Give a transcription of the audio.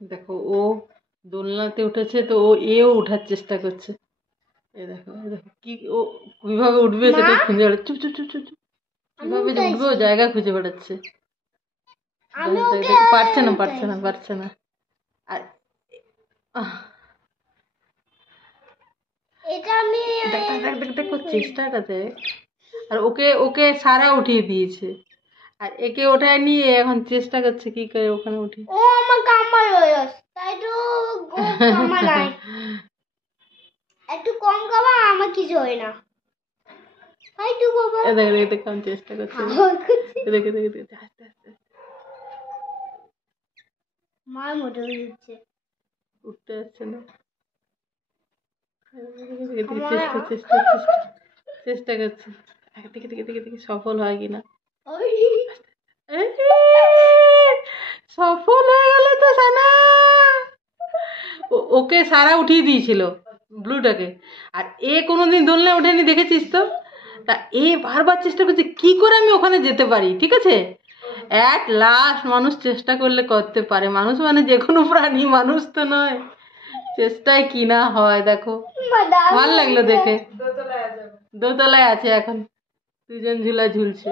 দেখো ও দোলনাতে উঠেছে, তো ও এও ওঠার চেষ্টা করছে। এই দেখো কি ও কিভাবে উঠবে সেটা খুঁজে বেড়াচ্ছে। চুপ চুপ চুপ চুপ চুপ। কিভাবে যে উঠবে ও জায়গা খুঁজে বেড়াচ্ছে। পারছে না পারছে না পারছে না। আর এটা আমি দেখো চেষ্টাটা দেখ। আর ওকে ওকে সারা উঠিয়ে দিয়েছে, আর একে ওঠায় নিয়ে এখন চেষ্টা করছে কি করে ওখানে উঠি। ও আমার কামার বয়স, তাই তো কামা নাই। একটু কম কামা, আমার কিছু হয় না। তাই তো বাবা দেখ আমি চেষ্টা করছি। দেখে দেখে দেখে আস্তে আস্তে মার মোটে হচ্ছে, উঠতে যাচ্ছে না। চেষ্টা চেষ্টা চেষ্টা চেষ্টা করছে। দেখে দেখে দেখে দেখে সফল হয় কিনা। সফল হয়ে গেল তো সানা। ওকে সারা উঠিয়ে দিয়েছিল ব্লুটাকে, আর এ কোনোদিন দোলনায় ওঠেনি দেখেছিস তো। তা এ বারবার চেষ্টা করছে কি করে আমি ওখানে যেতে পারি। ঠিক আছে, এট লাস্ট মানুষ চেষ্টা করলে করতে পারে। মানুষ মানে যে কোনো প্রাণী, মানুষ তো নয়। চেষ্টায় কি না হয় দেখো। ভালো লাগলো দেখে। দোতলায় আছে এখন, দুজন ঝুলা ঝুলছে।